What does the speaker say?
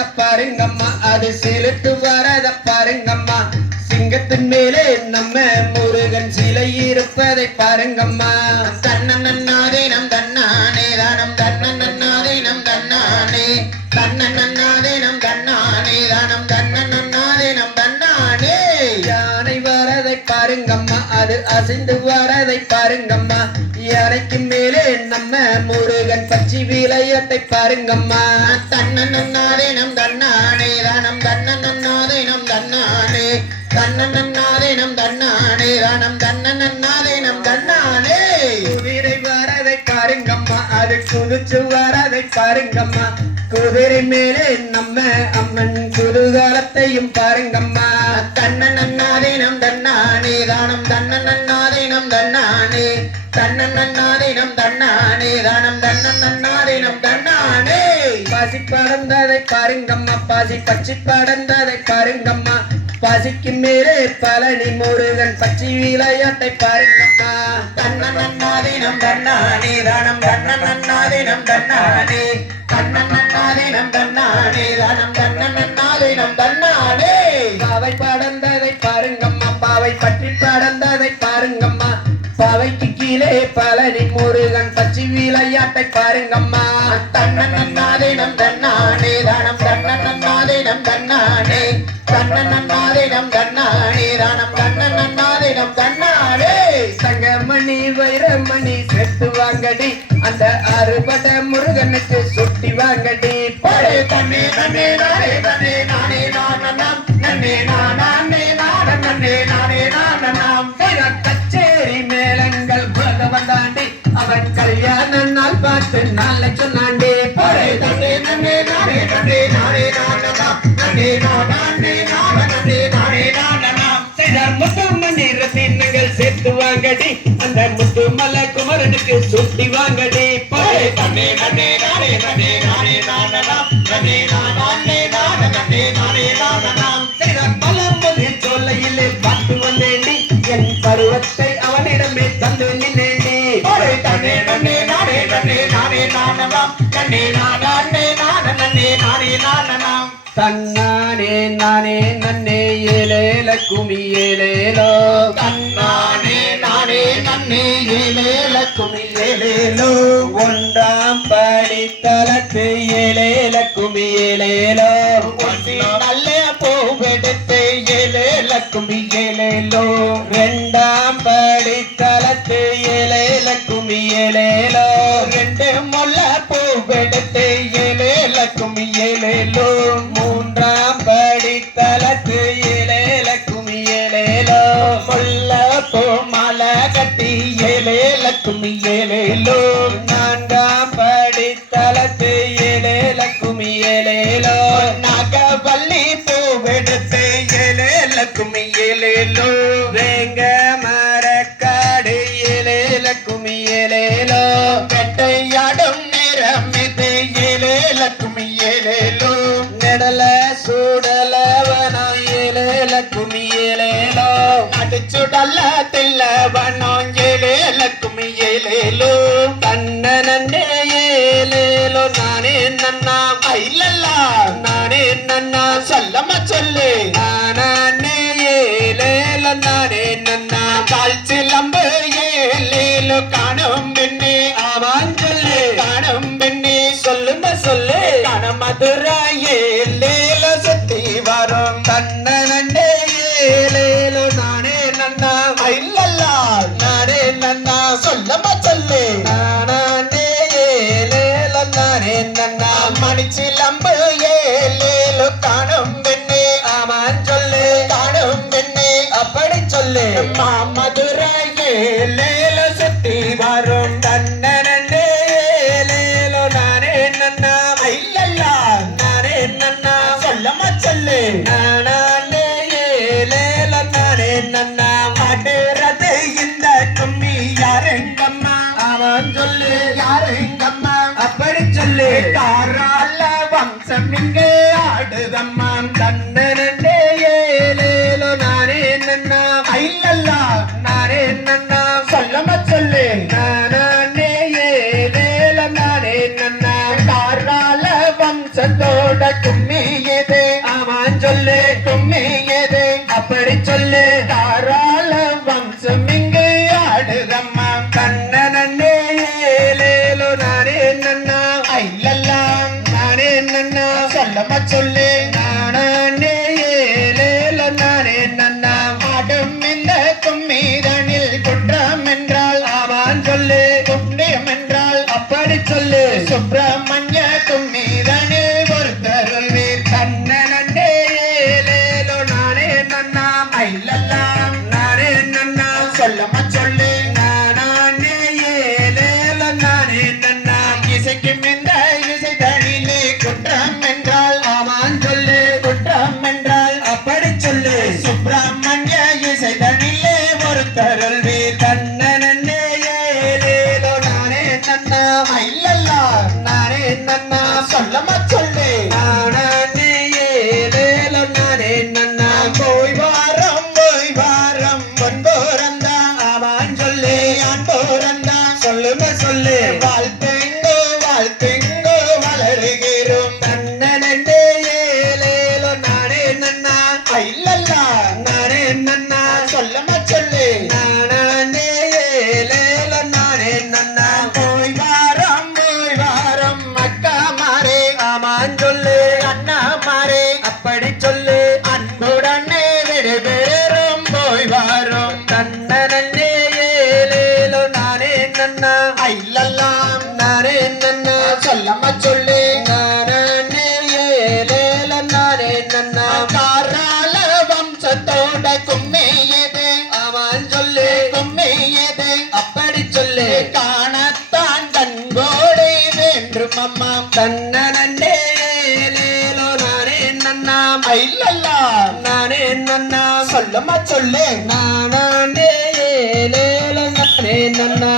வரத பாருங்கம்மா அது செலுத்து வரத பாருங்கம்மா சிங்கத்தின் மேலே நம்ம முருகன் சிலை இருப்பதை பாருங்கம்மா தன்னன்னாதீனம் தன்னானே தானம் தன்னன்னாதீனம் தன்னானே தன்னன்னாதீனம் தன்னானே தானம் தன்னன்னாதீனம் தன்னானே யானை வரதை பாருங்கம்மா அது அசைந்து வரதை பாருங்கம்மா யானைக்கு மேலே நம்ம முருகன் பச்சி விளையாட்டை பாருங்கம்மா தன்னன்னாதீனம் தன்னானே தானம் தன்னன்னாதீனம் தன்னானே தன்னன்னாதீனம் தன்னானே தானம் தன்னன்னாதீனம் தன்னானே குதிரை வரதை பாருங்கம்மா அது குதிச்சு வரதை பாருங்கம்மா குதிரை மேலே நம்ம அம்மன் குதூகலத்தையும் பாருங்கம்மா தன்னன்னாதீனம் தன்னானே தானம் தன்னன்னாதீனம் தன்னானே தன்னன்னாதீனம் தன்னானே தானம் தன்னன்னாதீனம் தன்னானே பாசி படர்ந்ததை பாருங்கம்மா பாசி பச்சி படர்ந்ததை பாருங்கம்மா பாசிக்கு மேலே பழனி முருகன் பச்சி விளையாட்டை பாருங்கம்மா தன்னன்னாதீனம் தன்னானே தானம் தன்னன்னாதீனம் தன்னானே தன்னன்னாதீனம் தன்னானே தானம் தன்னன்னாதீனம் தன்னானே பாவை படர்ந்ததை பாருங்கம்மா பாவை பற்றி படர்ந்ததை பாருங்கம்மா பாவைக்கு கீழே பழனி முருகன் பச்சி விளையாட்டை பாருங்கம்மா தன்னன்னாதீனம் தன்னானே தானம் தன்னன்னாதீனம் தன்னானே தன்னன்னாதீனம் தன்னானே தானம் தன்னன்னாதீனம் தன்னானே தங்கமணி வைரமணி செத்து வாங்கடி அந்த அறுபட முருகனுக்கு சுட்டி வாங்கடி படே தன்னே நன்னே நானே தன்னே நானே நானனம் நன்னே நானே நானனம் நன்னே நானே நானனம் கச்சேரி மேளங்கள் உலகம் தாண்டி அவன் கல்யாண நாள் பார்த்து நாளை சொன்னாண்டி படே தன்னே நன்னே நானே தன்னே நானே நானனம் நன்னே நானே நானனம் நன்னே நானே நானனம் முத்துமணி ரத்தினங்கள் சேர்த்து வாங்கடி அந்த முத்துமலை குமரனுக்கு சுட்டி வாங்கடி படே தன்னே நன்னே நானே தன்னே நானே நானனம் நன்னே நானே நானனம் நன்னே நானே நானனம் பழம்பொழி சொல்லையிலே பார்த்து வந்தேண்டி என் பருவத்தை அவனிடமே தந்து நின்னேண்டி படே தன்னே நன்னே நானே தன்னே நானே நானனம் நன்னே நானே நானனம் நன்னே நானே நானனம் தன்னானே நானே நன்னே ஏலேல குமி ஏலேலோ தன்னானே நானே நன்னே ஏலேல குமி ஏலேலோ ஒன்றாம் படித்தலத்து ஏலேல குமி ஏலேலோ ஒட்டி நல்ல பூவெடுத்து ஏலேல குமி ஏலேலோ ரெண்டாம் படித்தலத்து ஏலேல குமி ஏலேலோ ரெண்டு முல்ல பூவெடுத்து ஏலேல குமி ஏலேலோ மூன்றாம் படித்தலத்து ஏலேல குமி ஏலேலோ முல்ல பூ மாலை கட்டி ஏலேல குமி ஏலேலோ நான்காம் படித்தலத்து ஏலேல குமி ஏலேலோ நாகவல்லி பூவெடுத்து ஏலேல குமி ஏலேலோ வேங்க மரக்காடு ஏலேல குமி ஏலேலோ வெட்டையாடும் நேரம் இது ஏலேல குமி ஏலேலோ நெடல சூடலவனா ஏலேல குமி ஏலேலோ அடிச்சுடல்ல தில்லவனோ ஏலேல குமி ஏலேலோ தன்னனே ஏலேலோ நானே நன்னா ஐலல்லா நானே நன்னா சொல்லமா சொல்லு நானே ஏலேல நானே நன்னா கால் சிலம்பு ஏலேலோ காணும் பெண்ணே ஆமான் சொல்லு காணும் பெண்ணே சொல்லுமா சொல்லு கணமதுரா ஏலேலோ சுத்தி வரும் தன்னனே ஏலேலோ நானே நன்னா ஐலல்லா நானே நன்னா சொல்லமா சொல்லு நானே ஏலேலோ நானே நன்னா மணிச்சிலம்பு ஏலேலோ காணும் பெண்ணே ஆமான் சொல்லு காணும் பெண்ணே அப்படி சொல்லு மாமதுரா ஏலேலோ சுத்தி வரும் தன்னனே ஏலேலோ நானே நன்னா ஐலல்லா நானே நன்னா சொல்லமா சொல்லு நானே ஏலேலோ நானே நன்னா அடுறது இந்த கும்மி யாருங்கம்மா ஆமான் சொல்லு யாருங்கம்மா அப்படி சொல்லு காரால வம்சம் இங்கே ஆடுதம்மா தன்னனே ஏலேலோ நானே நன்னா ஐலல்லா நானே நன்னா சொல்லமா சொல்லு நானே ஏலேலோ நானே நன்னா காரால வம்சத்தோட கும்மி ஐலல்லாம் நானே நன்னா சொல்லம்மா சொல்லு நானே ஏலேல நானே நன்னா ஆடும் இந்த கும்மிதனில் குற்றம் என்றால் ஆமான் சொல்லு புண்ணியம் என்றால் அப்படி சொல்லு சுப்பிரமணிய கும்மிதனில் ஒருத்தருள்வீர் கண்ணனே ஏலேலோ நானே நன்னா ஐலல்லாம் நானே நன்னா சொல்லம்மா சொல்லு நானே ஏலேல நானே நன்னா இசைக்கும் இந்த இசைதனிலே குற்றம் என்றால் ஆமான் சொல்லு குற்றம் என்றால் அப்படி சொல்லு சுப்பிரமணிய இசைதனிலே ஒருத்தருள்வீர் கண்ணனே ஏலேலோ நானே நன்னா ஐலல்லாம் நானே நன்னா சொல்லம்மா சொல்லு நானே ஏலேலோ நானே நன்னா போய் வாரம் பொன்போரந்தா ஆமான் சொல்லு ஆண்டோரந்தா சொல்லுமே சொல்லு வாழ்த்துங்கோ வளருகிறோம் கண்ணனே ஏலேலோ நானே நன்னா ஐலல்லா நானே நன்னா சொல்லம்மா சொல்லு நானே ஏலேலோ நானே நன்னா போய் வாரம் அக்கா மாறே ஆமான் சொல்லு அண்ணா மாறே அப்படி சொல்லு அன்புடனே விடுபெறும் போய் வாரம் கண்ணனே ஏலேலோ நானே நன்னா ஐலல்லாம் நானே நன்னா சொல்லம்மா சொல்லு நானே ஏலேலோ நானே நன்னா காரால வம்சத்தோட கும்மியது ஆமான் சொல்லு கும்மியது அப்படி சொல்லு காணத்தான் கண்கோடை வேண்டும் அம்மா கண்ணனே ஏலேலோ நானே நன்னா ஐலல்லா நானே நன்னா சொல்லம்மா சொல்லு நானே ஏலேலோ நானே நன்னா